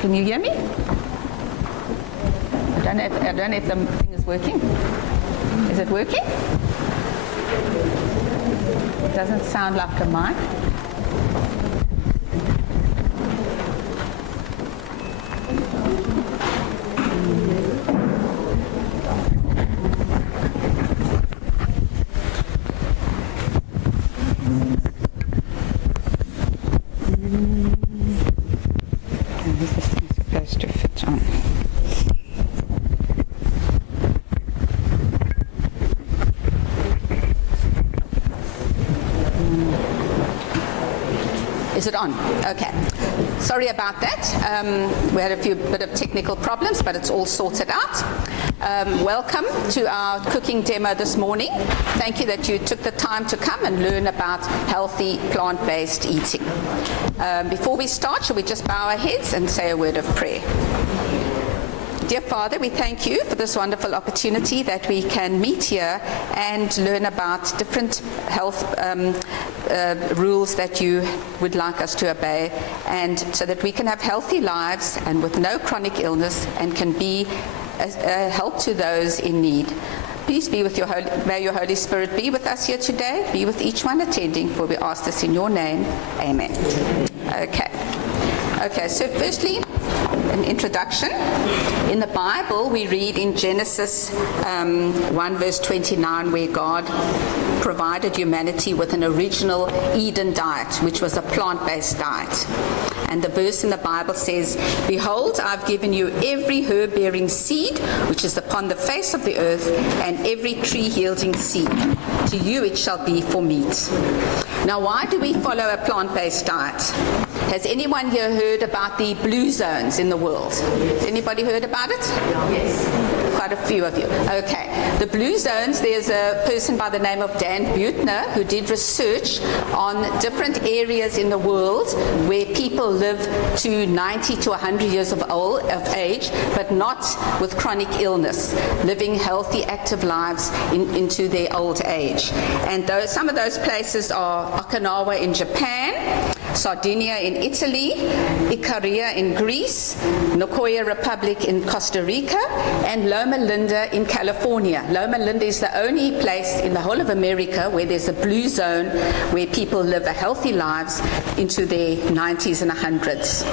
Can you hear me? I don't know if the thing is working. Is it working? It doesn't sound like a mic. This is supposed to fit on. Is it on? Okay. Sorry about that. We had a bit of technical problems, but it's all sorted out. Welcome to our cooking demo this morning. Thank you that you took the time to come and learn about healthy plant-based eating. Before we start, shall we just bow our heads and say a word of prayer? Dear Father, we thank you for this wonderful opportunity that we can meet here and learn about different health rules that you would like us to obey, and so that we can have healthy lives and with no chronic illness and can be a help to those in need. Please be with may your Holy Spirit be with us here today, be with each one attending, for we ask this in your name. Amen. Okay, so firstly, an introduction. In the Bible, we read in Genesis 1 verse 29, where God provided humanity with an original Eden diet, which was a plant-based diet. And the verse in the Bible says, "Behold, I've given you every herb-bearing seed which is upon the face of the earth, and every tree-yielding seed. To you it shall be for meat." Now, why do we follow a plant-based diet? Has anyone here heard about the blue zones in the world? Anybody heard about it? Yes. Quite a few of you. Okay. The blue zones, there's a person by the name of Dan Buettner who did research on different areas in the world where people live to 90 to 100 years of age, but not with chronic illness, living healthy, active lives into their old age. And some of those places are Okinawa in Japan, Sardinia in Italy, Ikaria in Greece, Nicoya Republic in Costa Rica, and Loma Linda in California. Loma Linda is the only place in the whole of America where there's a blue zone where people live a healthy lives into their 90s and 100s.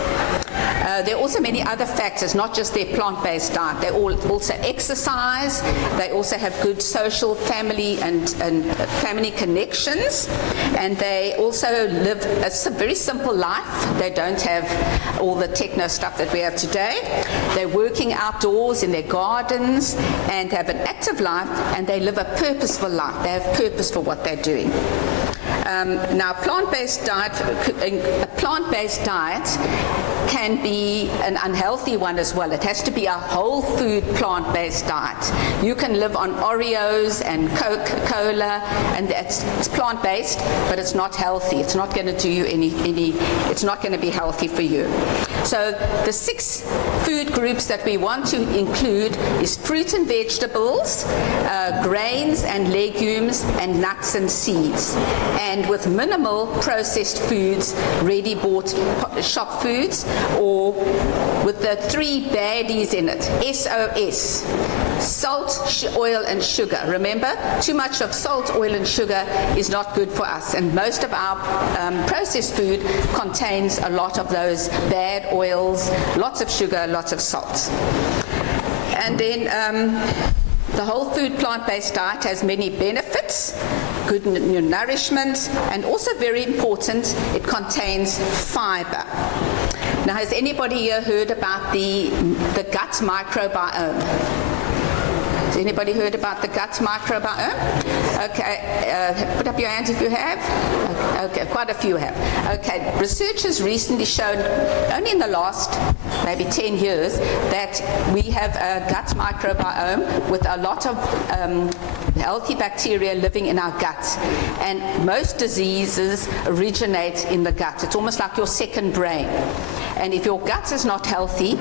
There are also many other factors, not just their plant-based diet. They also exercise. They also have good social, family, and family connections. And they also live a very simple life. They don't have all the techno stuff that we have today. They're working outdoors in their gardens and have an active life, and they live a purposeful life. They have purpose for what they're doing. Now, a plant-based diet can be an unhealthy one as well. It has to be a whole food plant-based diet. You can live on Oreos and Coca-Cola, and it's plant-based, but it's not healthy. It's not going to do you it's not going to be healthy for you. So the 6 food groups that we want to include is fruit and vegetables, grains and legumes, and nuts and seeds. And with minimal processed foods, ready-bought shop foods, or with the 3 baddies in it, SOS, salt, oil, and sugar. Remember, too much of salt, oil, and sugar is not good for us, and most of our processed food contains a lot of those bad oils, lots of sugar, lots of salt. And then the whole food plant-based diet has many benefits, good nourishment, and also very important, it contains fiber. Now, has anybody here heard about the gut microbiome? Has anybody heard about the gut microbiome? Okay, put up your hands if you have. Okay, quite a few have. Okay, research has recently shown, only in the last maybe 10 years, that we have a gut microbiome with a lot of healthy bacteria living in our gut. And most diseases originate in the gut. It's almost like your second brain. And if your gut is not healthy,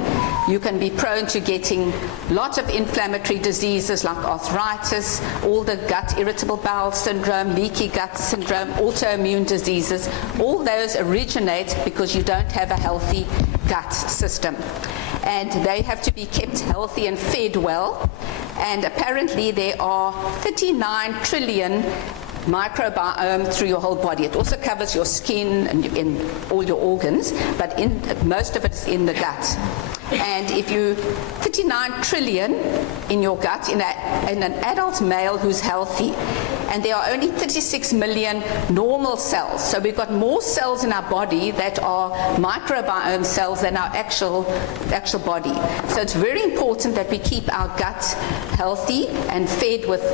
you can be prone to getting lots of inflammatory diseases diseases like arthritis, all the gut irritable bowel syndrome, leaky gut syndrome, autoimmune diseases, all those originate because you don't have a healthy gut system. And they have to be kept healthy and fed well. And apparently there are 39 trillion microbiome through your whole body. It also covers your skin and in all your organs, but most of it is in the gut. And if you 39 trillion in your gut in an adult male who's healthy, and there are only 36 million normal cells. So we've got more cells in our body that are microbiome cells than our actual body. So it's very important that we keep our gut healthy and fed with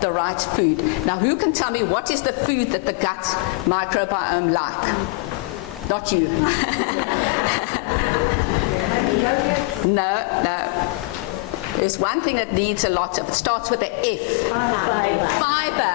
the right food. Now, who can tell me what is the food that the gut microbiome like? Not you. No. There's one thing that needs a lot of. It starts with an F. Fiber.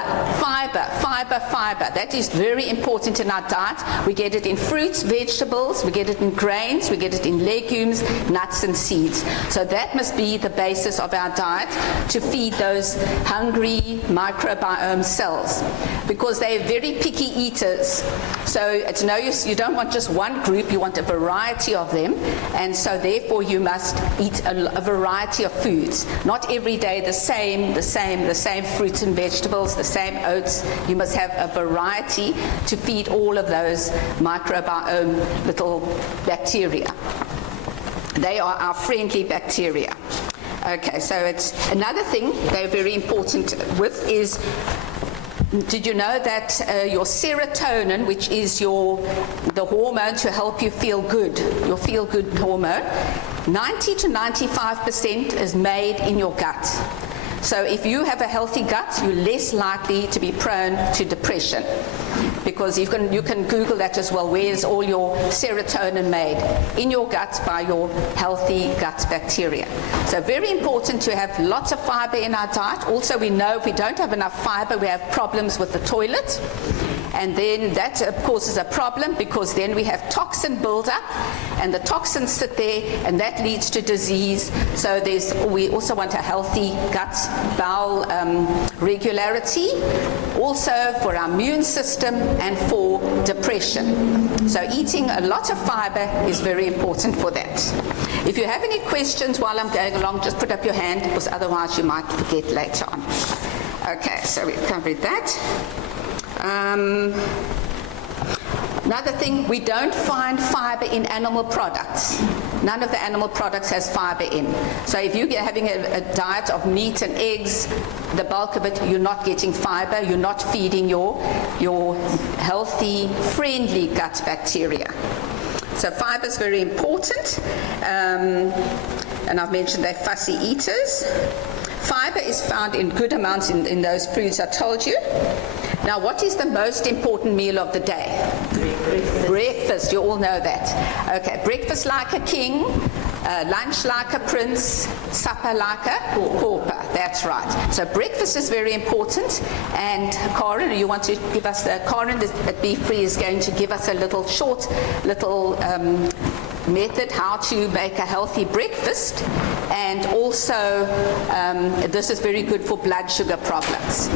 That is very important in our diet. We get it in fruits, vegetables, we get it in grains, we get it in legumes, nuts and seeds. So that must be the basis of our diet to feed those hungry microbiome cells, because they're very picky eaters. So it's no use, you don't want just one group, you want a variety of them, and so therefore you must eat a variety of foods. Not every day the same fruits and vegetables, the same oats. You must have a variety to feed all of those microbiome little bacteria. They are our friendly bacteria. Okay, so it's another thing they're very important with is, did you know that your serotonin, which is the hormone to help you feel good, your feel-good hormone, 90 to 95% is made in your gut. So if you have a healthy gut, you're less likely to be prone to depression, because you can Google that as well. Where is all your serotonin made? In your gut by your healthy gut bacteria. So very important to have lots of fiber in our diet. Also, we know if we don't have enough fiber, we have problems with the toilet. And then that, of course, is a problem, because then we have toxin buildup, and the toxins sit there, and that leads to disease. So we also want a healthy gut bowel regularity, also for our immune system and for depression. So eating a lot of fiber is very important for that. If you have any questions while I'm going along, just put up your hand, because otherwise you might forget later on. Okay, so we've covered that. Another thing, we don't find fiber in animal products. None of the animal products has fiber in. So if you're having a diet of meat and eggs, the bulk of it, you're not getting fiber, you're not feeding your healthy, friendly gut bacteria. So fiber is very important. And I've mentioned they're fussy eaters. Fiber is found in good amounts in those foods I told you. Now, what is the most important meal of the day? Breakfast, you all know that. Okay, breakfast like a king, lunch like a prince, supper like a pauper. That's right. So breakfast is very important. And Karen, you want to give us Karen at Be Free is going to give us a little short method how to make a healthy breakfast, and also this is very good for blood sugar problems.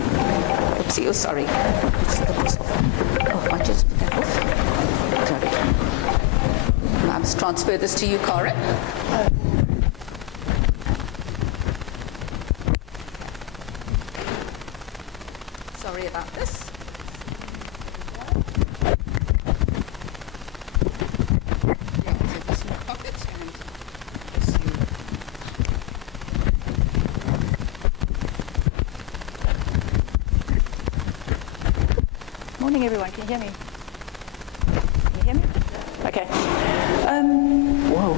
Oopsie, oh sorry. Oh, I just put that off. Sorry. Now I must transfer this to you, Karen. Sorry about this. Morning, everyone. Can you hear me? Can you hear me? Okay. Whoa.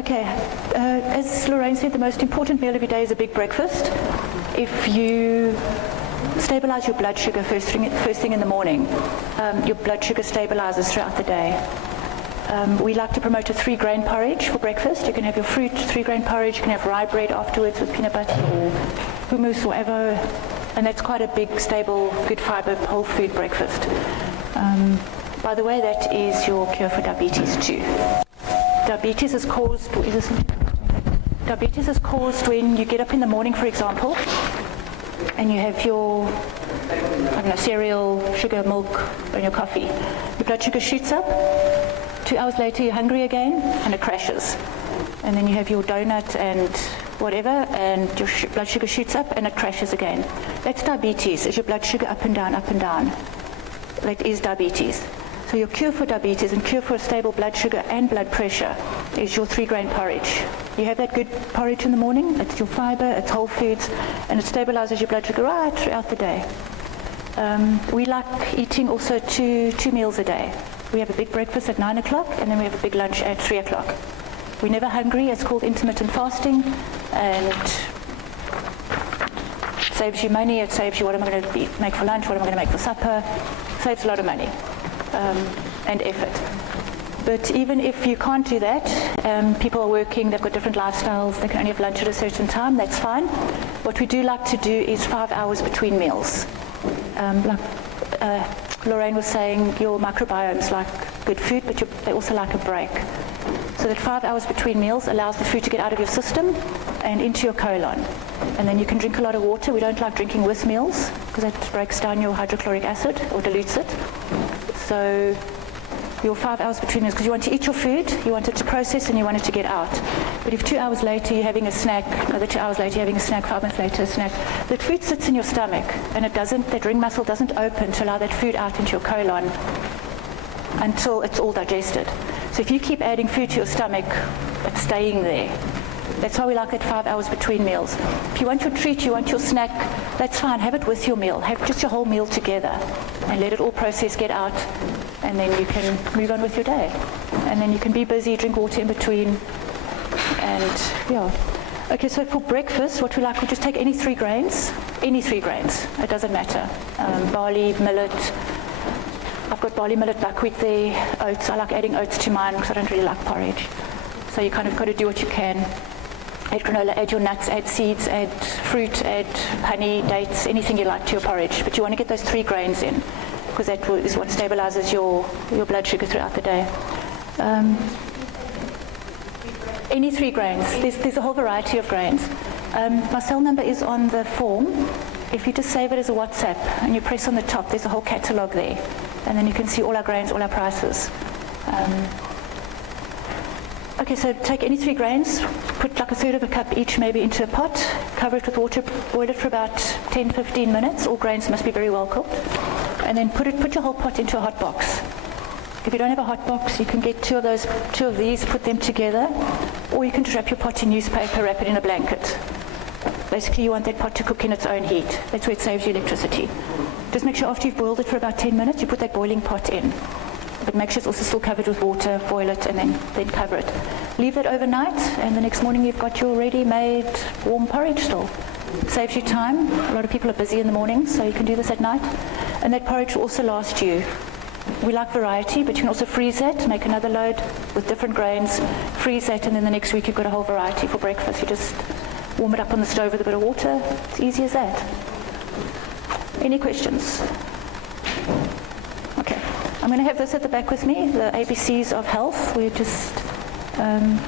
Okay. As Lorraine said, the most important meal of your day is a big breakfast. If you stabilize your blood sugar first thing in the morning, your blood sugar stabilizes throughout the day. We like to promote a 3-grain porridge for breakfast. You can have your fruit, 3-grain porridge. You can have rye bread afterwards with peanut butter or hummus or whatever. And that's quite a big, stable, good fiber, whole food breakfast. By the way, that is your cure for diabetes too. Diabetes is caused, Diabetes is caused when you get up in the morning, for example, and you have your, I don't know, cereal, sugar, milk, and your coffee. Your blood sugar shoots up. 2 hours later, you're hungry again, and it crashes. And then you have your donut and whatever, and your blood sugar shoots up, and it crashes again. That's diabetes. Is your blood sugar up and down, up and down. That is diabetes. So your cure for diabetes and cure for stable blood sugar and blood pressure is your 3-grain porridge. You have that good porridge in the morning. It's your fiber, it's whole foods, and it stabilizes your blood sugar right throughout the day. We like eating also two meals a day. We have a big breakfast at 9 o'clock, and then we have a big lunch at 3 o'clock. We're never hungry. It's called intermittent fasting, and it saves you money. It saves you what am I going to make for lunch, what am I going to make for supper. It saves a lot of money and effort. But even if you can't do that, people are working, they've got different lifestyles, they can only have lunch at a certain time, that's fine. What we do like to do is 5 hours between meals. Like Lorraine was saying, your microbiome's like good food, but they also like a break. So that 5 hours between meals allows the food to get out of your system and into your colon. And then you can drink a lot of water. We don't like drinking with meals because that breaks down your hydrochloric acid or dilutes it. So your 5 hours between meals, because you want to eat your food, you want it to process, and you want it to get out. But if 2 hours later you're having a snack, another 2 hours later you're having a snack, 5 minutes later a snack, that food sits in your stomach, and that ring muscle doesn't open to allow that food out into your colon until it's all digested. So if you keep adding food to your stomach, it's staying there. That's why we like it 5 hours between meals. If you want your treat, you want your snack, that's fine. Have it with your meal. Have just your whole meal together and let it all process, get out, and then you can move on with your day. And then you can be busy, drink water in between, and yeah. Okay, so for breakfast, what we like, we just take any 3 grains. Any 3 grains. It doesn't matter. Barley, millet. I've got barley, millet, buckwheat there, oats. I like adding oats to mine because I don't really like porridge. So you kind of got to do what you can. Add granola, add your nuts, add seeds, add fruit, add honey, dates, anything you like to your porridge. But you want to get those 3 grains in because that is what stabilizes your blood sugar throughout the day. Any 3 grains. There's a whole variety of grains. My cell number is on the form. If you just save it as a WhatsApp and you press on the top, there's a whole catalogue there. And then you can see all our grains, all our prices. Okay, so take any 3 grains, put like a third of a cup each maybe into a pot, cover it with water, boil it for about 10-15 minutes. All grains must be very well cooked. And then put your whole pot into a hot box. If you don't have a hot box, you can get 2 of these, put them together, or you can just wrap your pot in newspaper, wrap it in a blanket. Basically, you want that pot to cook in its own heat. That's where it saves you electricity. Just make sure after you've boiled it for about 10 minutes, you put that boiling pot in. But make sure it's also still covered with water, boil it, and then cover it. Leave that overnight, and the next morning you've got your ready-made warm porridge still. Saves you time. A lot of people are busy in the morning, so you can do this at night. And that porridge will also last you. We like variety, but you can also freeze it, make another load with different grains, freeze that, and then the next week you've got a whole variety for breakfast. You just warm it up on the stove with a bit of water. It's easy as that. Any questions? Okay. I'm going to have this at the back with me, the ABCs of health, where it just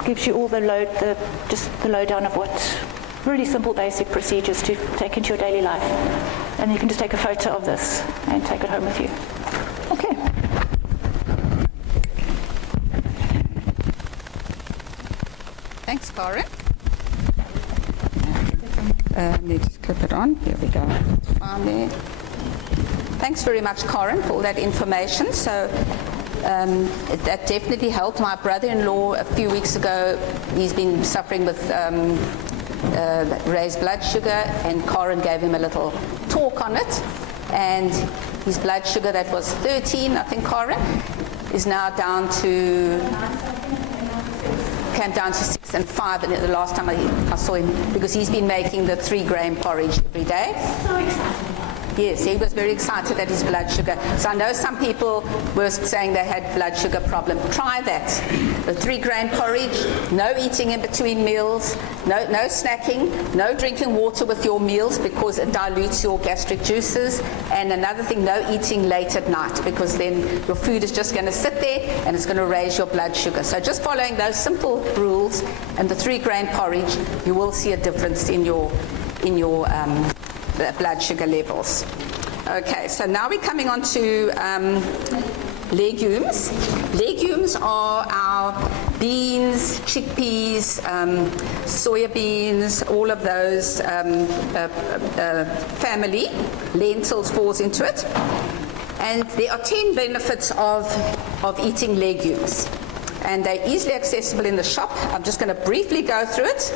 gives you all the lowdown of what really simple basic procedures to take into your daily life. And you can just take a photo of this and take it home with you. Okay. Thanks, Karen. Let's clip it on. Here we go. It's fine there. Thanks very much, Karen, for all that information. So that definitely helped. My brother-in-law a few weeks ago, he's been suffering with raised blood sugar, and Karen gave him a little talk on it. And his blood sugar that was 13, I think, Karen, is now down to... came down to 6 and 5, and the last time I saw him, because he's been making the 3-grain porridge every day. So exciting. Yes, he was very excited at his blood sugar. So I know some people were saying they had blood sugar problem. Try that. The 3-grain porridge, no eating in between meals, no snacking, no drinking water with your meals because it dilutes your gastric juices. And another thing, no eating late at night because then your food is just going to sit there and it's going to raise your blood sugar. So just following those simple rules and the 3-grain porridge, you will see a difference in your blood sugar levels. Okay, so now we're coming on to legumes. Legumes are our beans, chickpeas, soya beans, all of those family. Lentils falls into it. And there are 10 benefits of eating legumes. And they're easily accessible in the shop. I'm just going to briefly go through it.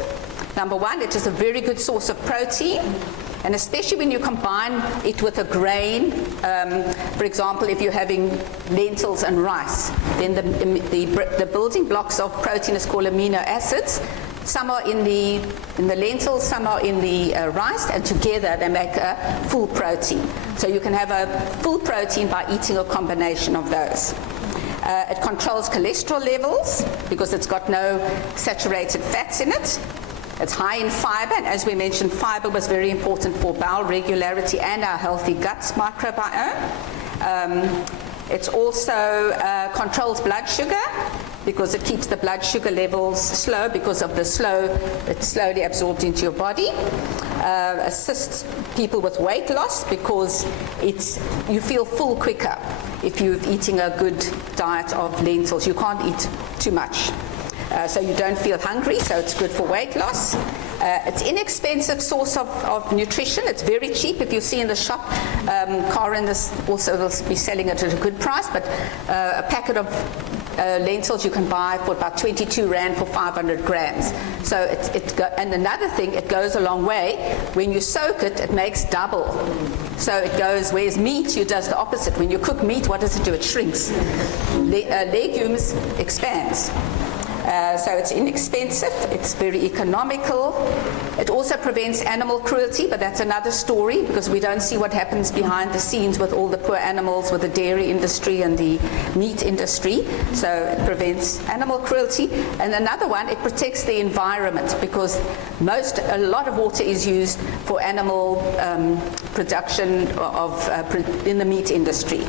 Number one, it is a very good source of protein, and especially when you combine it with a grain. For example, if you're having lentils and rice, then the building blocks of protein is called amino acids. Some are in the lentils, some are in the rice, and together they make a full protein. So you can have a full protein by eating a combination of those. It controls cholesterol levels because it's got no saturated fats in it. It's high in fiber, and as we mentioned, fiber was very important for bowel regularity and our healthy guts microbiome. It also controls blood sugar because it keeps the blood sugar levels slow because of it's slowly absorbed into your body. Assists people with weight loss because you feel full quicker if you're eating a good diet of lentils. You can't eat too much. So you don't feel hungry, so it's good for weight loss. It's inexpensive source of nutrition. It's very cheap. If you see in the shop, Karen also will be selling it at a good price, but a packet of lentils you can buy for about 22 Rand for 500 grams. So and another thing, it goes a long way. When you soak it, it makes double. So it goes, whereas meat, you does the opposite. When you cook meat, what does it do? It shrinks. Legumes expands. So it's inexpensive, it's very economical. It also prevents animal cruelty, but that's another story because we don't see what happens behind the scenes with all the poor animals with the dairy industry and the meat industry. So it prevents animal cruelty. And another one, it protects the environment because a lot of water is used for animal production in the meat industry.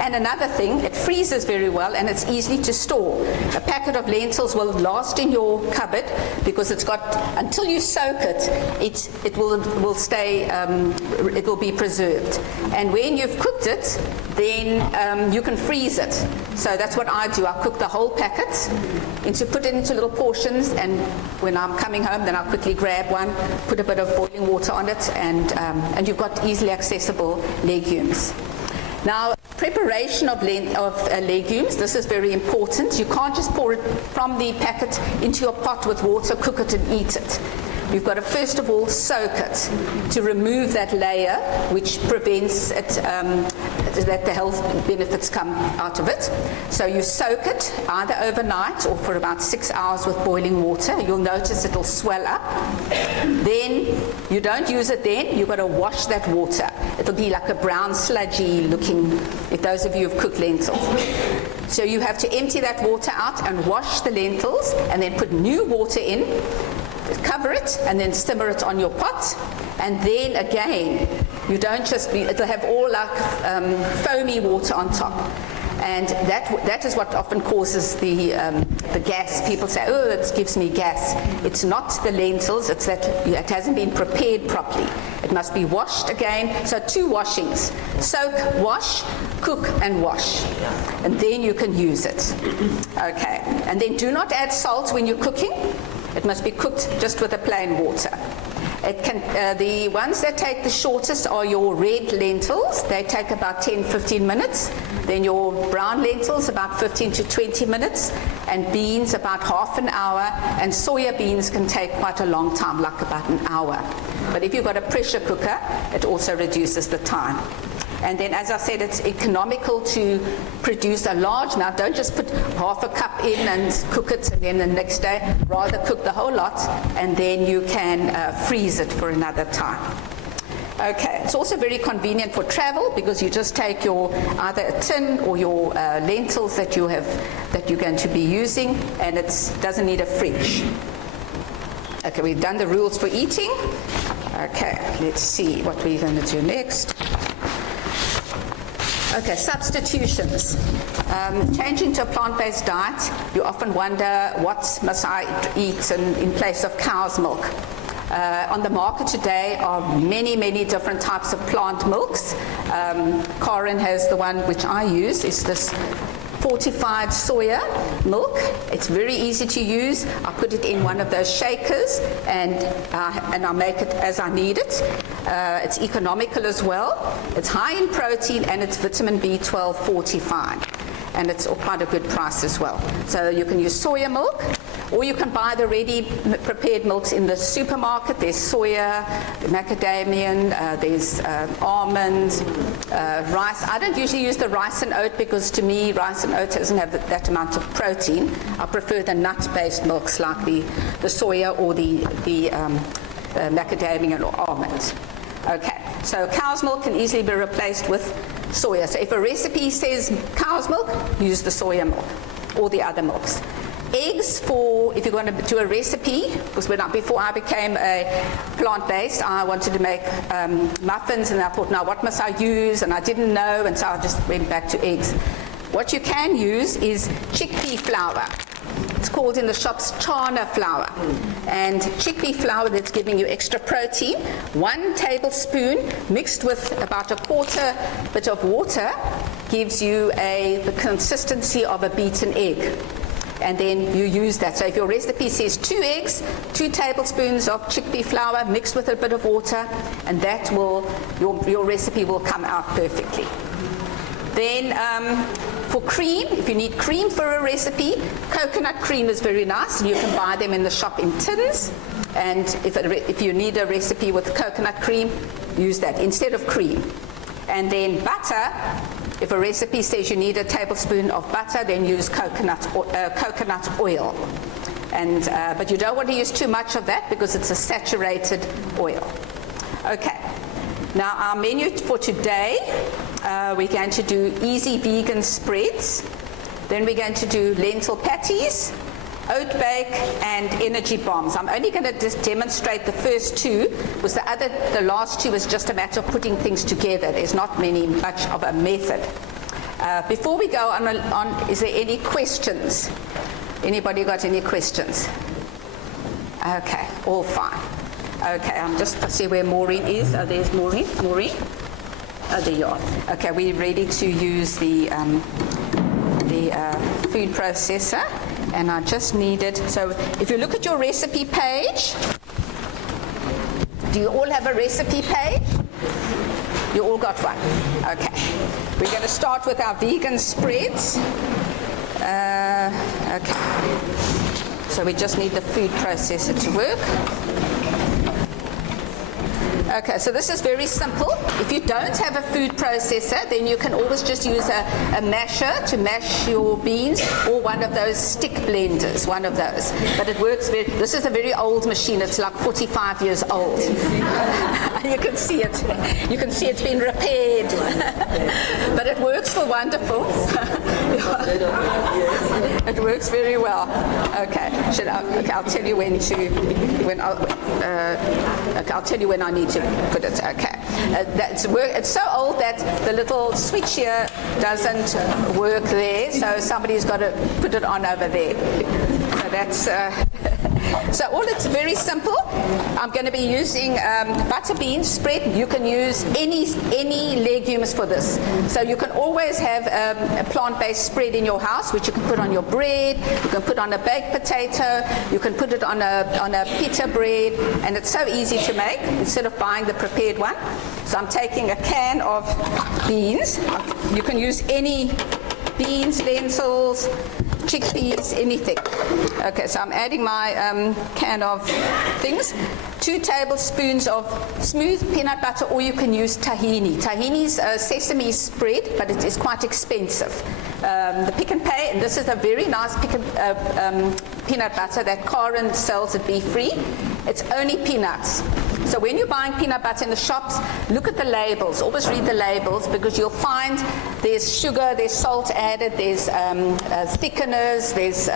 And another thing, it freezes very well and it's easy to store. A packet of lentils will last in your cupboard because it's got, until you soak it, it will stay, it will be preserved. And when you've cooked it, then you can freeze it. So that's what I do. I cook the whole packet, put it into little portions, and when I'm coming home, then I'll quickly grab one, put a bit of boiling water on it, and you've got easily accessible legumes. Now, preparation of legumes, this is very important. You can't just pour it from the packet into your pot with water, cook it and eat it. You've got to first of all soak it to remove that layer which prevents it, that the health benefits come out of it. So you soak it either overnight or for about 6 hours with boiling water. You'll notice it'll swell up. Then you don't use it then, you've got to wash that water. It'll be like a brown sludgy looking, if those of you have cooked lentils. So you have to empty that water out and wash the lentils and then put new water in, cover it and then simmer it on your pot. And then again, you don't just it'll have all like foamy water on top. And that is what often causes the gas. People say, oh, it gives me gas. It's not the lentils, it's that it hasn't been prepared properly. It must be washed again. So 2 washings. Soak, wash, cook and wash. And then you can use it. Okay. And then do not add salt when you're cooking. It must be cooked just with a plain water. The ones that take the shortest are your red lentils. They take about 10-15 minutes. Then your brown lentils about 15 to 20 minutes. And beans about half an hour. And soya beans can take quite a long time, like about an hour. But if you've got a pressure cooker, it also reduces the time. And then, as I said, it's economical to produce a large. Now, don't just put half a cup in and cook it, and then the next day, rather cook the whole lot, and then you can freeze it for another time. Okay, it's also very convenient for travel because you just take your either a tin or your lentils that you're going to be using, and it doesn't need a fridge. Okay, we've done the rules for eating. Okay, let's see what we're going to do next. Okay, substitutions. Changing to a plant-based diet, you often wonder, what must I eat in place of cow's milk? On the market today are many, many different types of plant milks. Karen has the one which I use, is this fortified soya milk. It's very easy to use. I put it in one of those shakers and I make it as I need it. It's economical as well. It's high in protein and it's vitamin B12 fortified. And it's quite a good price as well. So you can use soya milk, or you can buy the ready prepared milks in the supermarket. There's soya, macadamian, there's almonds, rice. I don't usually use the rice and oat because to me rice and oat doesn't have that amount of protein. I prefer the nut-based milks like the soya or the macadamian or almonds. Okay, so cow's milk can easily be replaced with soya. So if a recipe says cow's milk, use the soya milk or the other milks. Eggs, if you're going to do a recipe, because before I became a plant-based, I wanted to make muffins, and I thought, now what must I use? And I didn't know, and so I just went back to eggs. What you can use is chickpea flour. It's called in the shops chana flour. And chickpea flour that's giving you extra protein, 1 tablespoon mixed with about a quarter bit of water gives you the consistency of a beaten egg. And then you use that. So if your recipe says 2 eggs, 2 tablespoons of chickpea flour mixed with a bit of water, and that will, your recipe will come out perfectly. Then for cream, if you need cream for a recipe, coconut cream is very nice. You can buy them in the shop in tins. And if you need a recipe with coconut cream, use that instead of cream. And then butter, if a recipe says you need a tablespoon of butter, then use coconut oil. And but you don't want to use too much of that because it's a saturated oil. Okay. Now our menu for today, we're going to do easy vegan spreads. Then we're going to do lentil patties, oat bake, and energy bombs. I'm only going to just demonstrate the first 2, because the last 2 is just a matter of putting things together. There's not much of a method. Before we go on, is there any questions? Anybody got any questions? Okay, all fine. Okay, I'm just see where Maureen is. Oh, there's Maureen. Maureen? Oh, there you are. Okay, we're ready to use the food processor, and I just needed. So, if you look at your recipe page, do you all have a recipe page? You all got one. Okay. We're going to start with our vegan spreads. Okay. So we just need the food processor to work. Okay, so this is very simple. If you don't have a food processor, then you can always just use a masher to mash your beans, or one of those stick blenders, one of those. But it works this is a very old machine. It's like 45 years old. You can see it. You can see it's been repaired. But it works for wonderful. It works very well. Okay. Okay, I'll tell you I'll tell you when I need to put it. Okay. It's so old that the little switch here doesn't work there, so somebody's got to put it on over there. So that's so all it's very simple. I'm going to be using butter bean spread. You can use any legumes for this. So you can always have a plant-based spread in your house, which you can put on your bread. You can put on a baked potato. You can put it on a pita bread, and it's so easy to make instead of buying the prepared one. So I'm taking a can of beans. You can use any beans, lentils, chickpeas, anything. Okay, so I'm adding my can of things. 2 tablespoons of smooth peanut butter, or you can use tahini. Tahini's a sesame spread, but it is quite expensive. The Pick and Pay, and this is a very nice peanut butter that Karen sells at Be Free. It's only peanuts. So when you're buying peanut butter in the shops, look at the labels. Always read the labels, because you'll find there's sugar, there's salt added, there's thickeners, there's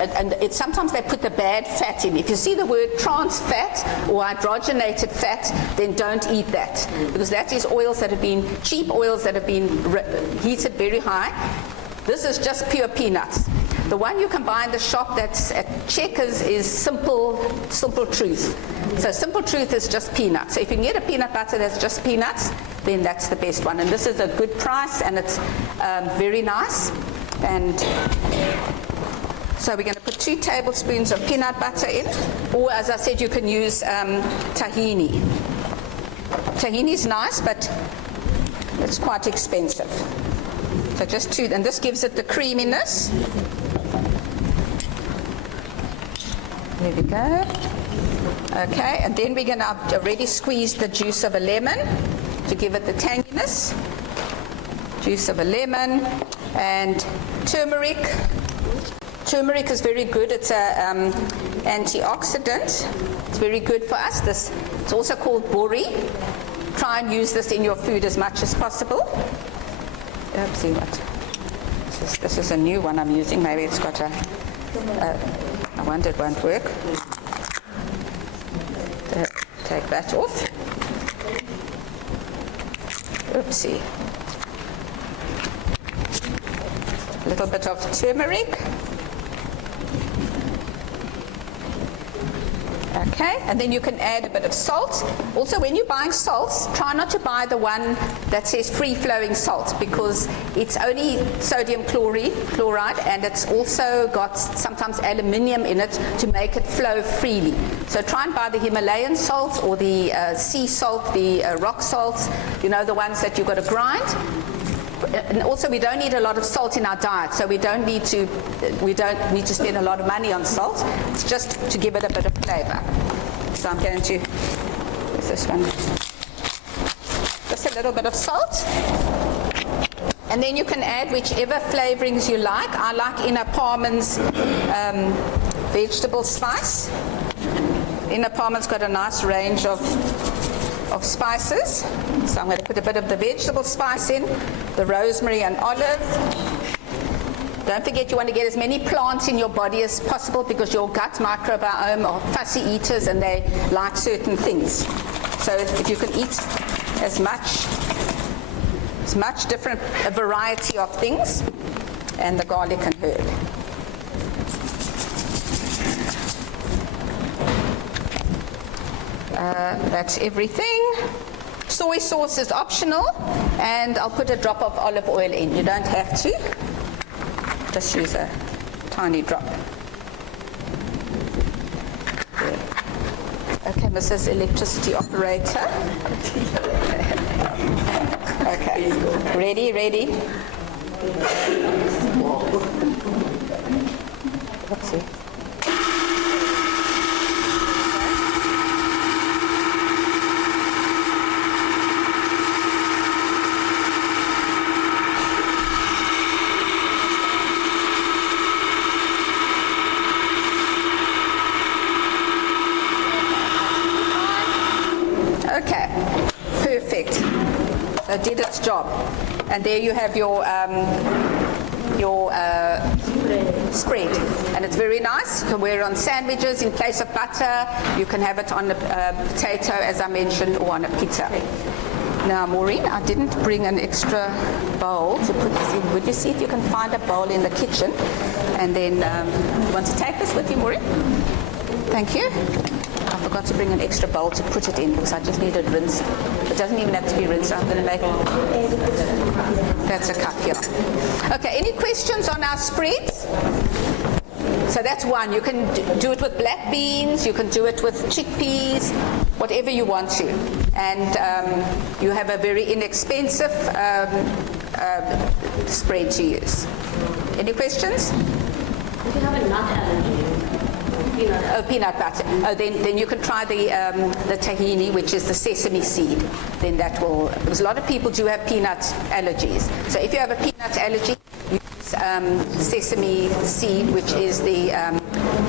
and sometimes they put the bad fat in. If you see the word trans fat or hydrogenated fat, then don't eat that, because that is oils that have been, cheap oils that have been heated very high. This is just pure peanuts. The one you can buy in the shop that's at Checkers is Simple Truth. So Simple Truth is just peanuts. So if you can get a peanut butter that's just peanuts, then that's the best one. And this is a good price, and it's very nice. And so we're going to put 2 tablespoons of peanut butter in, or as I said, you can use tahini. Tahini is nice, but it's quite expensive. So just 2, and this gives it the creaminess. There we go. Okay, and then we're going to already squeeze the juice of a lemon to give it the tanginess. Juice of a lemon and turmeric. Turmeric is very good. It's an antioxidant. It's very good for us. It's also called bori. Try and use this in your food as much as possible. Oopsie, what? This is a new one I'm using. Maybe it's got I wonder it won't work. Take that off. Oopsie. A little bit of turmeric. Okay, and then you can add a bit of salt. Also, when you're buying salts, try not to buy the one that says free-flowing salt, because it's only sodium chloride, and it's also got sometimes aluminium in it to make it flow freely. So try and buy the Himalayan salt or the sea salt, the rock salts, the ones that you've got to grind. And also, we don't need a lot of salt in our diet, so we don't need to spend a lot of money on salt. It's just to give it a bit of flavor. So I'm going to use this one. Just a little bit of salt. And then you can add whichever flavorings you like. I like Ina Parman's vegetable spice. Ina Parman's got a nice range of spices. So I'm going to put a bit of the vegetable spice in, the rosemary and olive. Don't forget, you want to get as many plants in your body as possible, because your gut microbiome are fussy eaters and they like certain things. So if you can eat as much different a variety of things, and the garlic and herb. That's everything. Soy sauce is optional, and I'll put a drop of olive oil in. You don't have to. Just use a tiny drop. There. Okay, Mrs. Electricity Operator. Okay, ready? Let's see. Okay, perfect. So it did its job. And there you have your spread. And it's very nice. You can wear it on sandwiches in place of butter. You can have it on a potato, as I mentioned, or on a pizza. Now, Maureen, I didn't bring an extra bowl to put this in. Would you see if you can find a bowl in the kitchen? And then, you want to take this with you, Maureen? Thank you. I forgot to bring an extra bowl to put it in, because I just needed rinse. It doesn't even have to be rinsed. I'm going to make that's a cup here. Okay, any questions on our spreads? So that's one. You can do it with black beans, you can do it with chickpeas, whatever you want to. And you have a very inexpensive spread to use. Any questions? If you have a nut allergy, peanut butter. Oh, then you can try the tahini, which is the sesame seed. Then that will, because a lot of people do have peanut allergies. So if you have a peanut allergy, use sesame seed, which is the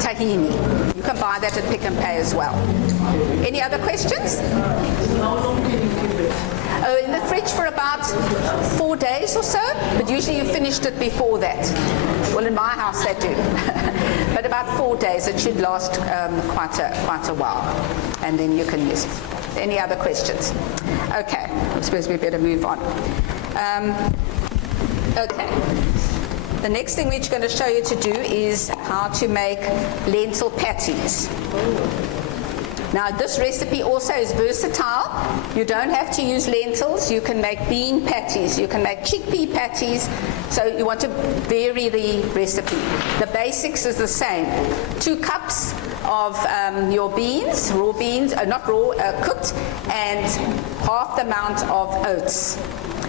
tahini. You can buy that at Pick and Pay as well. Any other questions? How long can you keep it? In the fridge for about 4 days or so, but usually you finished it before that. Well, in my house they do. But about 4 days, it should last quite a while, and then you can use it. Any other questions? Okay, I suppose we better move on. Okay. The next thing we're going to show you to do is how to make lentil patties. Now, this recipe also is versatile. You don't have to use lentils. You can make bean patties. You can make chickpea patties. So you want to vary the recipe. The basics is the same. 2 cups of your beans, raw beans, not raw, cooked, and half the amount of oats.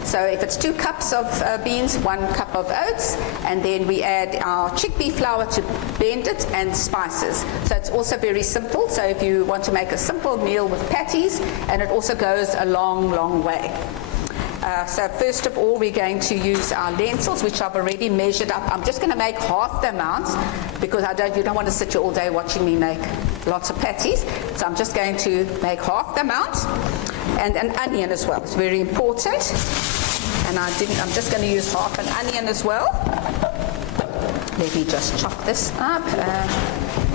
So if it's 2 cups of beans, 1 cup of oats, and then we add our chickpea flour to blend it and spices. So it's also very simple. So if you want to make a simple meal with patties, and it also goes a long, long way. So first of all, we're going to use our lentils, which I've already measured up. I'm just going to make half the amount because you don't want to sit here all day watching me make lots of patties. So I'm just going to make half the amount, and an onion as well. It's very important. And I'm just going to use half an onion as well. Let me just chop this up.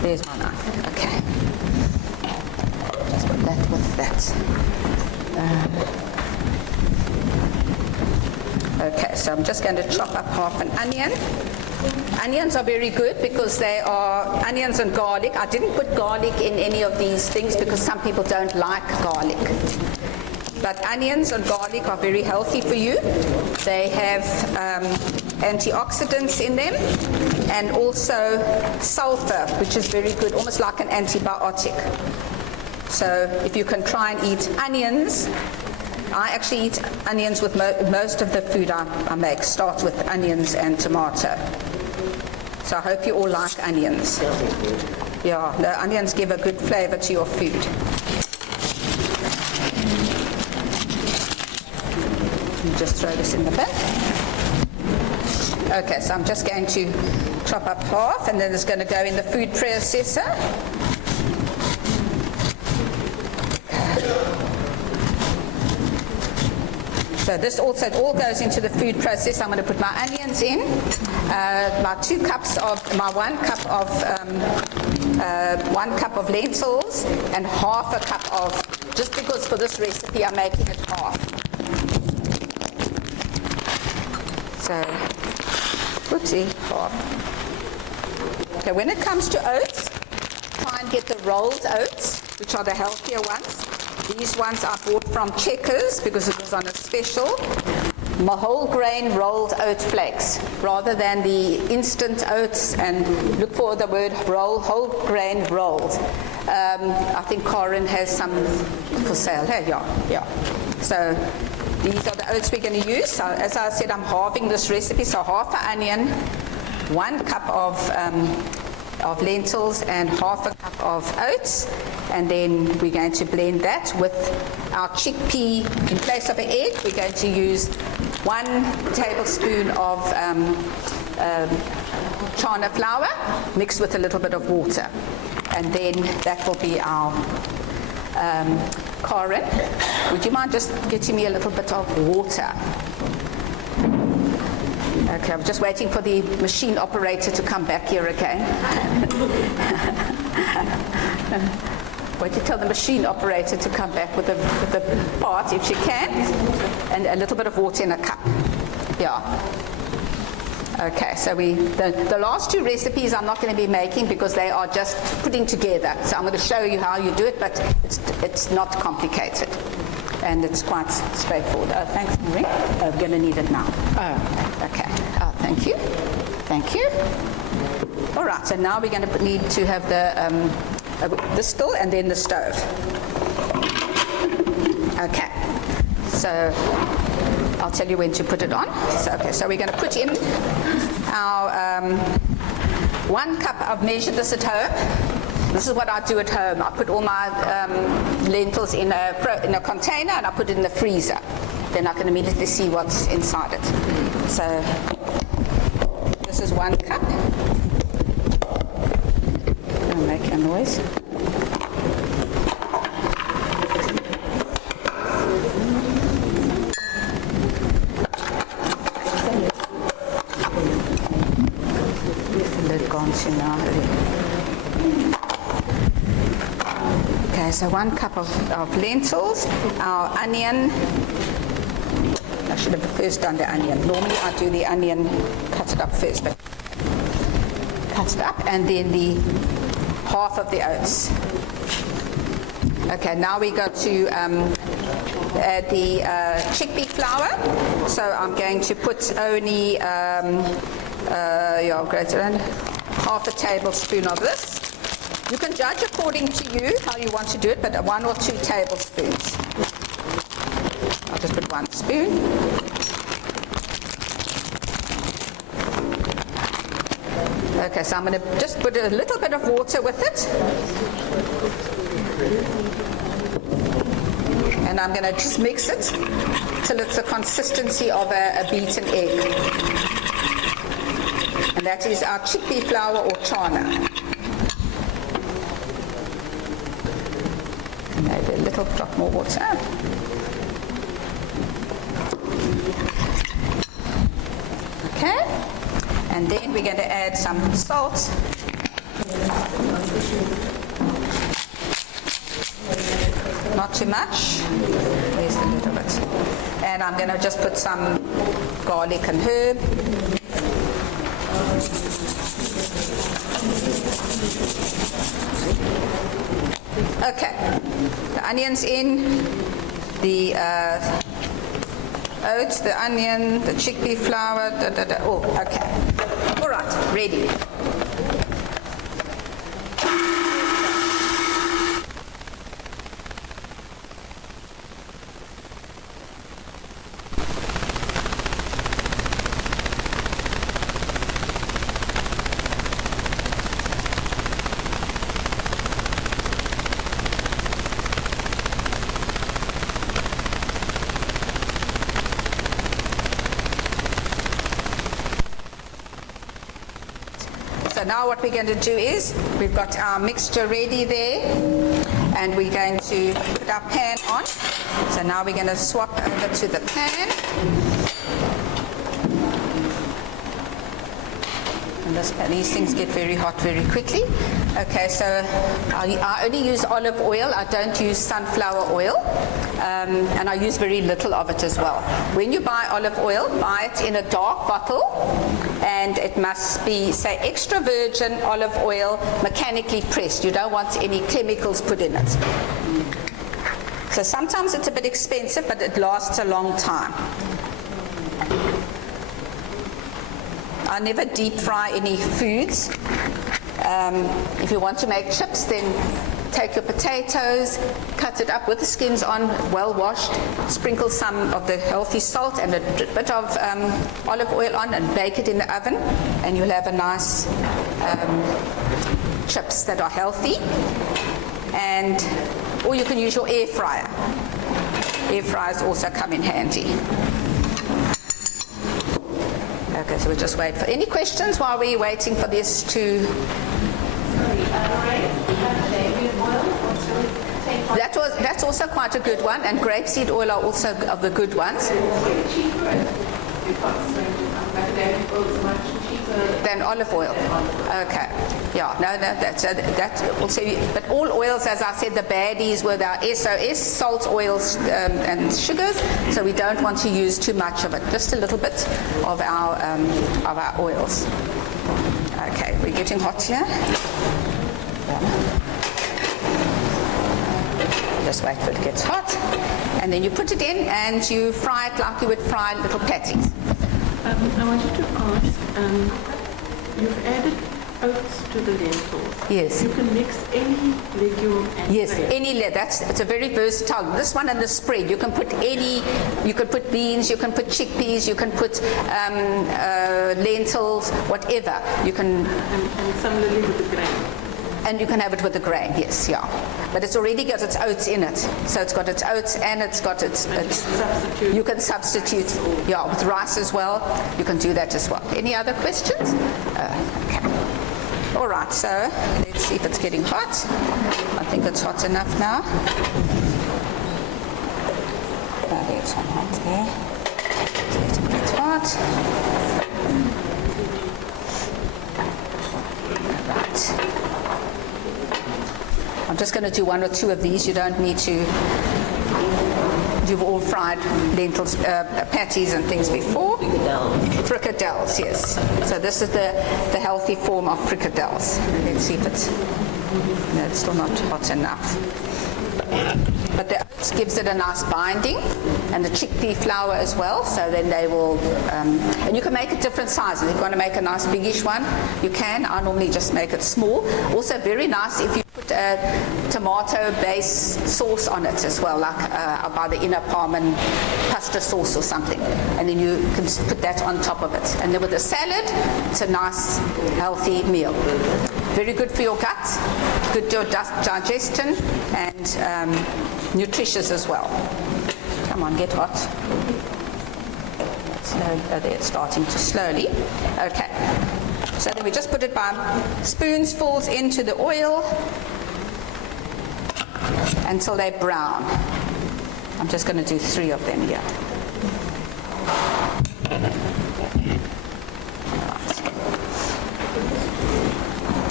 There's my knife. Okay. Just put that with that. Okay, so I'm just going to chop up half an onion. Onions are very good because they are onions and garlic. I didn't put garlic in any of these things because some people don't like garlic. But onions and garlic are very healthy for you. They have antioxidants in them, and also sulfur, which is very good, almost like an antibiotic. So if you can try and eat onions, I actually eat onions with most of the food I make. Starts with onions and tomato. So I hope you all like onions. Yeah, the onions give a good flavor to your food. Just throw this in the bin. Okay, so I'm just going to chop up half, and then it's going to go in the food processor. So this also, it all goes into the food processor. I'm going to put my onions in, my 1 cup of lentils, and half a cup of, just because for this recipe I'm making it half. So, whoopsie, half. Okay, when it comes to oats, try and get the rolled oats, which are the healthier ones. These ones I bought from Checkers because it was on a special. My whole grain rolled oat flakes, rather than the instant oats, and look for the word whole grain rolled. I think Karen has some for sale. Hey, yeah. So these are the oats we're going to use. So as I said, I'm halving this recipe. So half an onion, 1 cup of lentils, and half a cup of oats. And then we're going to blend that with our chickpea. In place of an egg, we're going to use 1 tablespoon of chana flour mixed with a little bit of water. And then that will be our Karen, would you mind just getting me a little bit of water? Okay, I'm just waiting for the machine operator to come back here again. Won't you tell the machine operator to come back with the part, if she can, and a little bit of water in a cup. Yeah. Okay, so the last 2 recipes I'm not going to be making because they are just putting together. So I'm going to show you how you do it, but it's not complicated. And it's quite straightforward. Oh, thanks, Marie. I'm going to need it now. Oh, okay. Oh, thank you. Thank you. All right, so now we're going to need to have the still and then the stove. Okay. So I'll tell you when to put it on. So we're going to put in our 1 cup. I've measured this at home. This is what I do at home. I put all my lentils in a container, and I put it in the freezer. Then I can immediately see what's inside it. So this is 1 cup. noise. Lid gone to now. Okay, so 1 cup of lentils, our onion. I should have first done the onion. Normally I do the onion, cut it up first, but cut it up, and then the half of the oats. Okay, now we go to add the chickpea flour. So I'm going to put only greater than half a tablespoon of this. You can judge according to you how you want to do it, but 1 or 2 tablespoons. I'll just put 1 spoon. Okay, so I'm going to just put a little bit of water with it. And I'm going to just mix it till it's the consistency of a beaten egg. And that is our chickpea flour or chana. And maybe a little drop more water. Okay. And then we're going to add some salt. Not too much. Where's the little bit? And I'm going to just put some garlic and herb. Okay. The onions in, the oats, the onion, the chickpea flour, Oh, okay. All right, ready. So now what we're going to do is, we've got our mixture ready there, and we're going to put our pan on. So now we're going to swap over to the pan. And these things get very hot very quickly. Okay, so I only use olive oil. I don't use sunflower oil. And I use very little of it as well. When you buy olive oil, buy it in a dark bottle, and it must be, say, extra virgin olive oil, mechanically pressed. You don't want any chemicals put in it. So sometimes it's a bit expensive, but it lasts a long time. I never deep fry any foods. If you want to make chips, then take your potatoes, cut it up with the skins on, well washed, sprinkle some of the healthy salt and a bit of olive oil on, and bake it in the oven, and you'll have a nice chips that are healthy. Or you can use your air fryer. Air fryers also come in handy. Okay, so we'll just wait for any questions while we're waiting for this to... That's also quite a good one, and grapeseed oil are also of the good ones. Than olive oil. Okay. Yeah, no, that's also, but all oils, as I said, the baddies were our SOS, salt, oils, and sugars, so we don't want to use too much of it, just a little bit of our oils. Okay, we're getting hot here. Just wait till it gets hot, and then you put it in and you fry it like you would fry little patties. I wanted to ask, you've added oats to the lentils. Yes. You can mix any legume and Yes, grain. it's a very versatile. This one and the spread, you can put you can put beans, you can put chickpeas, you can put lentils, whatever. You can... And similarly with the grain. And you can have it with the grain, yes, yeah. But it's already got its oats in it. So it's got its oats and it's got its... Substitute. You can substitute, yeah, with rice as well. You can do that as well. Any other questions? Okay. All right, so let's see if it's getting hot. I think it's hot enough now. Oh, there's some hot there. Let's let it get hot. Right. I'm just going to do one or two of these. You don't need to do all fried lentils, patties and things before. Fricadelles, yes. So this is the healthy form of fricadelles. Let's see if it's, no, it's still not hot enough. But the oats gives it a nice binding, and the chickpea flour as well, so then they will, and you can make it different sizes. If you want to make a nice biggish one, you can. I normally just make it small. Also very nice if you put a tomato-based sauce on it as well, like by the Inner Palm and pasta sauce or something, and then you can put that on top of it. And then with a salad, it's a nice, healthy meal. Very good for your gut, good for your digestion, and nutritious as well. Come on, get hot. Slowly, oh, there, it's starting to slowly. Okay. So then we just put it by spoonfuls into the oil until they're brown. I'm just going to do 3 of them here.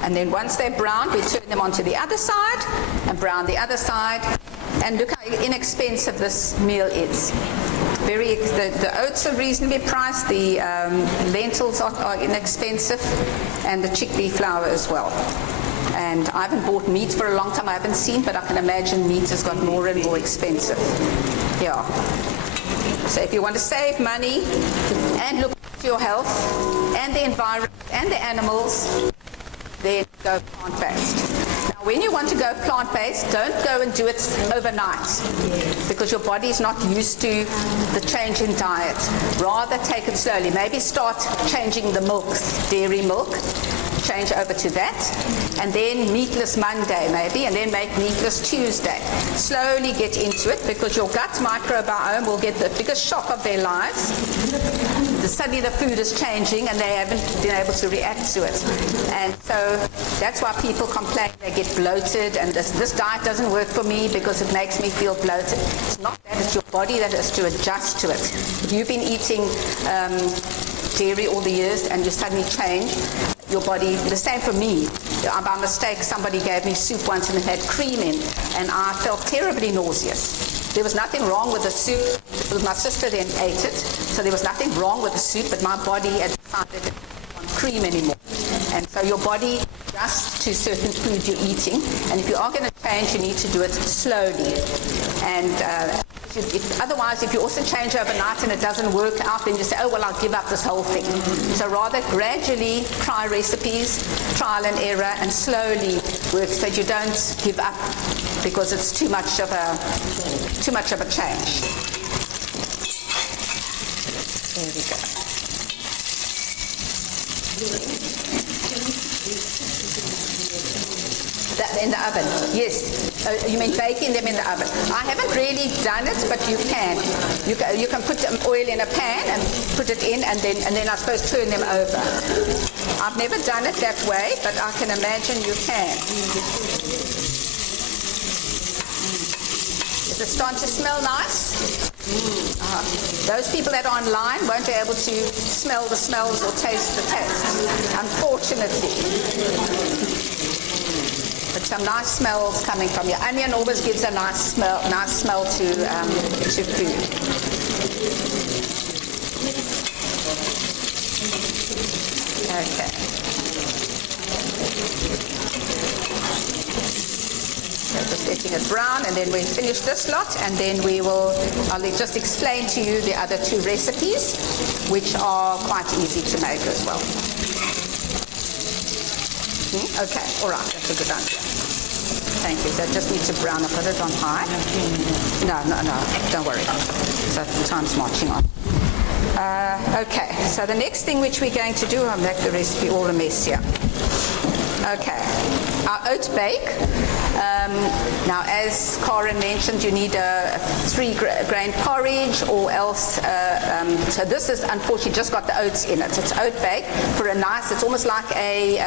And then once they're browned, we turn them onto the other side and brown the other side. And look how inexpensive this meal is. The oats are reasonably priced, the lentils are inexpensive, and the chickpea flour as well. And I haven't bought meat for a long time, I haven't seen, but I can imagine meat has got more and more expensive. Yeah. So if you want to save money and look after your health and the environment and the animals, then go plant-based. Now, when you want to go plant-based, don't go and do it overnight because your body is not used to the change in diet. Rather, take it slowly. Maybe start changing the milk, dairy milk, change over to that, and then meatless Monday maybe, and then make meatless Tuesday. Slowly get into it because your gut microbiome will get the biggest shock of their lives. Suddenly the food is changing and they haven't been able to react to it. And so that's why people complain they get bloated and this diet doesn't work for me because it makes me feel bloated. It's not that, it's your body that has to adjust to it. If you've been eating dairy all the years and you suddenly change, your body, the same for me. By mistake, somebody gave me soup once and it had cream in, and I felt terribly nauseous. There was nothing wrong with the soup. My sister then ate it, so there was nothing wrong with the soup, but my body had decided it didn't want cream anymore. And so your body adjusts to certain food you're eating, and if you are going to change, you need to do it slowly. And otherwise, if you also change overnight and it doesn't work out, then you say, oh, well, I'll give up this whole thing. So rather gradually try recipes, trial and error, and slowly work so you don't give up because it's too much of a change. There we go. In the oven, yes. You mean baking them in the oven? I haven't really done it, but you can. You can put oil in a pan and put it in, and then I suppose turn them over. I've never done it that way, but I can imagine you can. Is it starting to smell nice? Those people that are online won't be able to smell the smells or taste the taste, unfortunately. But some nice smells coming from your onion always gives a nice smell to food. Okay. So just letting it brown, and then we finish this lot, and then I'll just explain to you the other 2 recipes, which are quite easy to make as well. Okay, all right, that's a good idea. Thank you. So I just need to brown. I'll put it on high. No, don't worry. So time's marching on. Okay, so the next thing which we're going to do, I'll make the recipe all a mess here. Okay, our oat bake. Now, as Karen mentioned, you need a 3-grain porridge, or else, so this is unfortunately just got the oats in it. It's oat bake for a nice, it's almost like a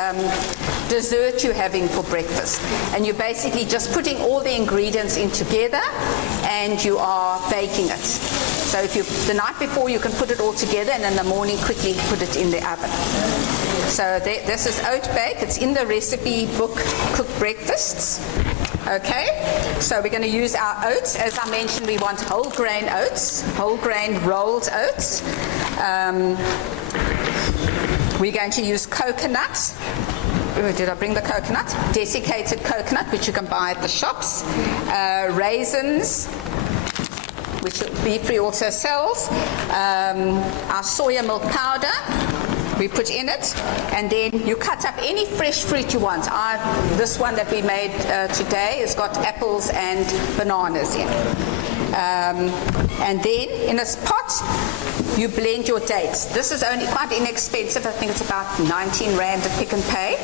dessert you're having for breakfast. And you're basically just putting all the ingredients in together, and you are baking it. So if you, the night before, you can put it all together, and in the morning quickly put it in the oven. So this is oat bake. It's in the recipe book, Cook Breakfasts. Okay, so we're going to use our oats. As I mentioned, we want whole grain oats, whole grain rolled oats. We're going to use coconut. Did I bring the coconut? Desiccated coconut, which you can buy at the shops. Raisins, which Be Free also sells. Our soya milk powder we put in it, and then you cut up any fresh fruit you want. This one that we made today has got apples and bananas in. And then in a pot, you blend your dates. This is only quite inexpensive. I think it's about 19 Rand at Pick and Pay.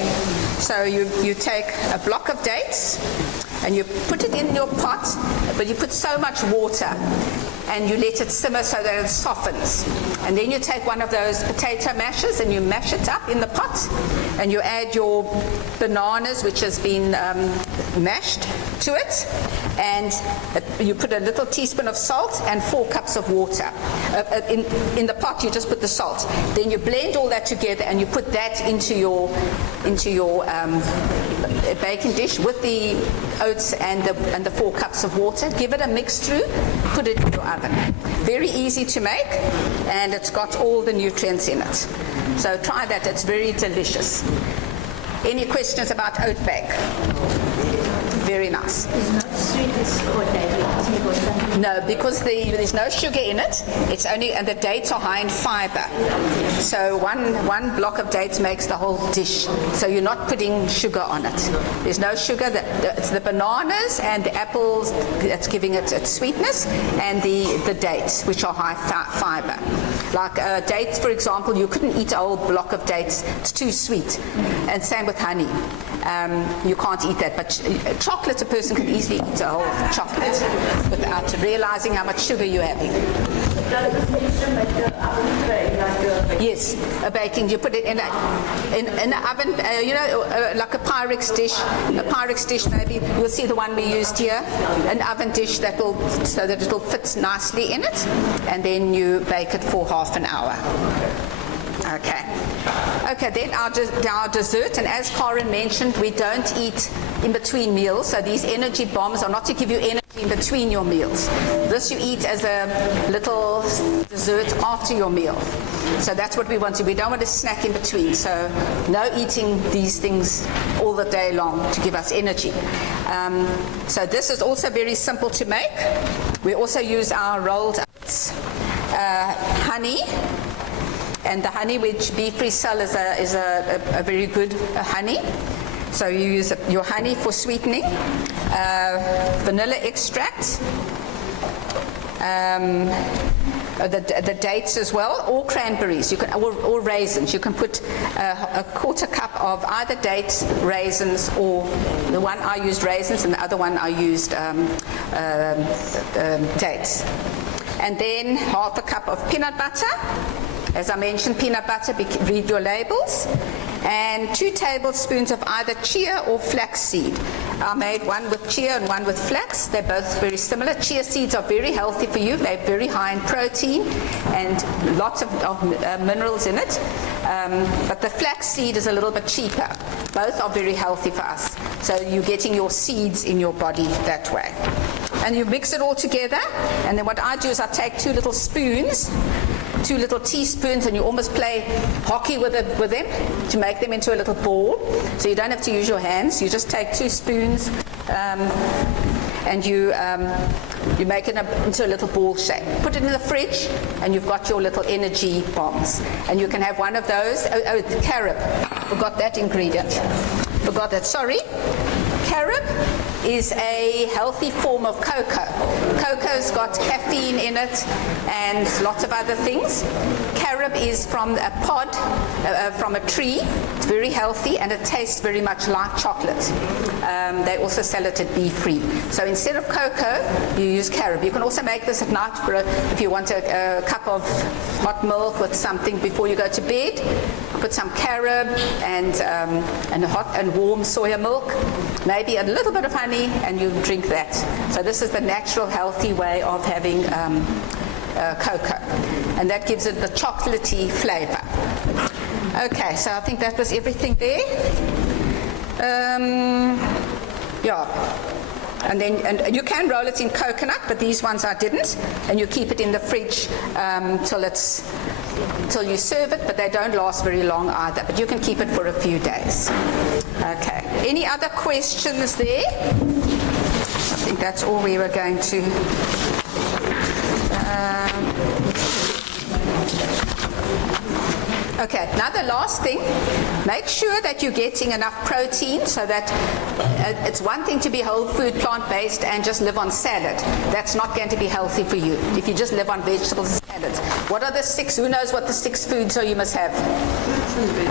So you take a block of dates and you put it in your pot, but you put so much water and you let it simmer so that it softens. And then you take one of those potato mashers and you mash it up in the pot, and you add your bananas, which has been mashed, to it, and you put a little teaspoon of salt and 4 cups of water. In the pot, you just put the salt. Then you blend all that together and you put that into your baking dish with the oats and the 4 cups of water. Give it a mix through, put it in your oven. Very easy to make, and it's got all the nutrients in it. So try that, it's very delicious. Any questions about oat bake? Very nice. It's not sweet, it's or No, because there's no sugar in it. It's only, and the dates are high in fiber. So one block of dates makes the whole dish. So you're not putting sugar on it. There's no sugar. It's the bananas and the apples that's giving it its sweetness, and the dates, which are high fiber. Like dates, for example, you couldn't eat a whole block of dates. It's too sweet. And same with honey. You can't eat that. But chocolate, a person can easily eat a whole chocolate without realizing how much sugar you're having. Yes, a baking. You put it in an oven, like a Pyrex dish. A Pyrex dish, maybe you'll see the one we used here. An oven dish so that it'll fit nicely in it, and then you bake it for half an hour. Okay, then our dessert, and as Karen mentioned, we don't eat in between meals, so these energy bombs are not to give you energy in between your meals. This you eat as a little dessert after your meal. So that's what we want to. We don't want to snack in between, so no eating these things all the day long to give us energy. So this is also very simple to make. We also use our rolled oats, honey. And the honey which Be Free sell is a very good honey. So you use your honey for sweetening, vanilla extract, the dates as well, or cranberries, or raisins. You can put a 1/4 cup of either dates, raisins, or the one I used raisins and the other one I used dates. And then 1/2 cup of peanut butter. As I mentioned, peanut butter, read your labels. And 2 tablespoons of either chia or flax seed. I made one with chia and one with flax. They're both very similar. Chia seeds are very healthy for you. They're very high in protein and lots of minerals in it. But the flax seed is a little bit cheaper. Both are very healthy for us. So you're getting your seeds in your body that way. And you mix it all together. And then what I do is I take 2 little spoons, 2 little teaspoons, and you almost play hockey with them to make them into a little ball. So you don't have to use your hands. You just take 2 spoons and you make it into a little ball shape. Put it in the fridge, and you've got your little energy bombs. And you can have one of those. Oh, the carob. Forgot that ingredient. Forgot that. Sorry. Carob is a healthy form of cocoa. Cocoa's got caffeine in it and lots of other things. Carob is from a pod, from a tree. It's very healthy and it tastes very much like chocolate. They also sell it at Be Free. So instead of cocoa, you use carob. You can also make this at night if you want a cup of hot milk with something before you go to bed. Put some carob and hot and warm soya milk, maybe a little bit of honey, and you drink that. So this is the natural, healthy way of having cocoa, and that gives it the chocolatey flavor. Okay, so I think that was everything there. Yeah. And then you can roll it in coconut, but these ones I didn't. And you keep it in the fridge till you serve it, but they don't last very long either. But you can keep it for a few days. Okay. Any other questions there? I think that's all we were going to. Okay, now the last thing, make sure that you're getting enough protein so that it's one thing to be whole food, plant-based and just live on salad. That's not going to be healthy for you if you just live on vegetables and salads. What are the 6? Who knows what the 6 foods are you must have?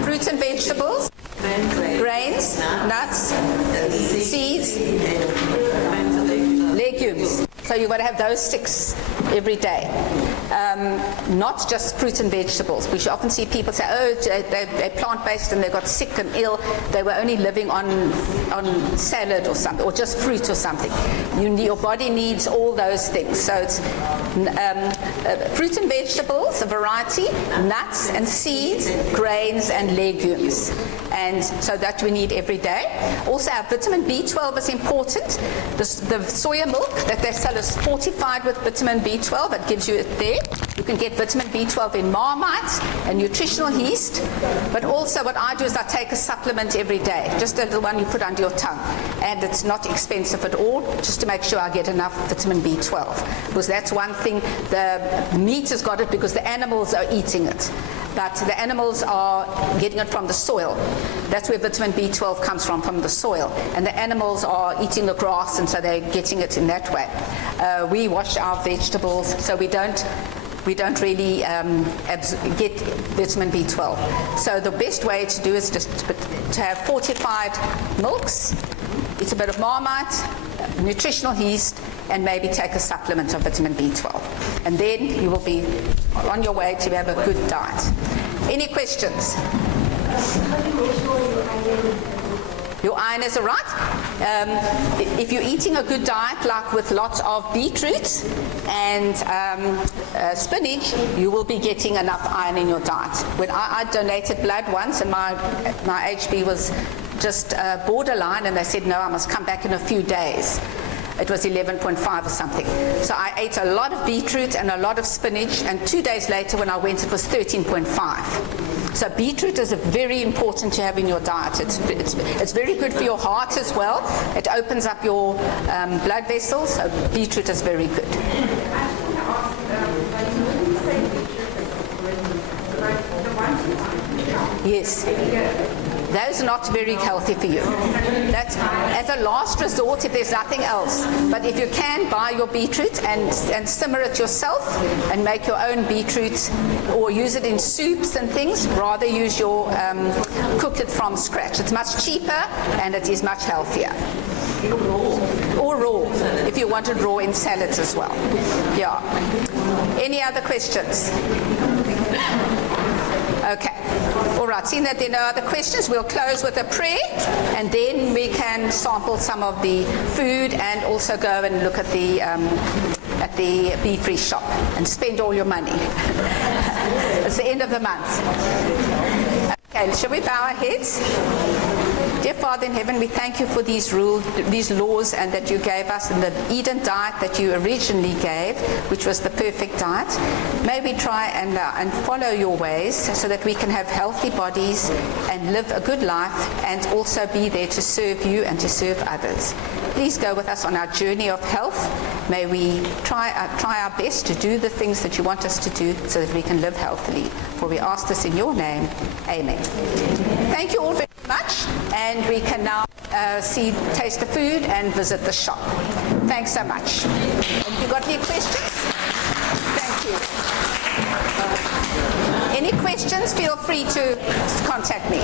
Fruits and vegetables, grains, nuts, seeds, legumes. So you've got to have those 6 every day. Not just fruits and vegetables. We should often see people say, oh, they're plant-based and they got sick and ill. They were only living on salad or something, or just fruit or something. Your body needs all those things. So it's fruits and vegetables, a variety, nuts and seeds, grains and legumes. And so that we need every day. Also, our vitamin B12 is important. The soya milk that they sell is fortified with vitamin B12. It gives you it there. You can get vitamin B12 in Marmite and nutritional yeast. But also what I do is I take a supplement every day, just a little one you put under your tongue. And it's not expensive at all, just to make sure I get enough vitamin B12. Because that's one thing, the meat has got it because the animals are eating it. But the animals are getting it from the soil. That's where vitamin B12 comes from the soil. And the animals are eating the grass, and so they're getting it in that way. We wash our vegetables, so we don't really get vitamin B12. So the best way to do is just to have fortified milks, eat a bit of Marmite, nutritional yeast, and maybe take a supplement of vitamin B12. And then you will be on your way to have a good diet. Any questions? Your iron is all right. If you're eating a good diet, like with lots of beetroot and spinach, you will be getting enough iron in your diet. When I donated blood once, and my HB was just borderline, and they said, no, I must come back in a few days. It was 11.5 or something. So I ate a lot of beetroot and a lot of spinach, and 2 days later when I went, it was 13.5. So beetroot is very important to have in your diet. It's very good for your heart as well. It opens up your blood vessels, so beetroot is very good. Yes. Those are not very healthy for you. That's as a last resort if there's nothing else. But if you can, buy your beetroot and simmer it yourself and make your own beetroot, or use it in soups and things. Rather use cook it from scratch. It's much cheaper and it is much healthier. Or raw, if you want it raw in salads as well. Yeah. Any other questions? Okay. All right. Seeing that there are no other questions, we'll close with a prayer, and then we can sample some of the food and also go and look at the Be Free shop and spend all your money. It's the end of the month. Okay. Shall we bow our heads? Dear Father in heaven, we thank you for these rules, these laws, and that you gave us, and the Eden diet that you originally gave, which was the perfect diet. May we try and follow your ways so that we can have healthy bodies and live a good life, and also be there to serve you and to serve others. Please go with us on our journey of health. May we try our best to do the things that you want us to do so that we can live healthily. For we ask this in your name. Amen. Thank you all very much, and we can now taste the food and visit the shop. Thanks so much. Have you got any questions? Thank you. Any questions, feel free to contact me.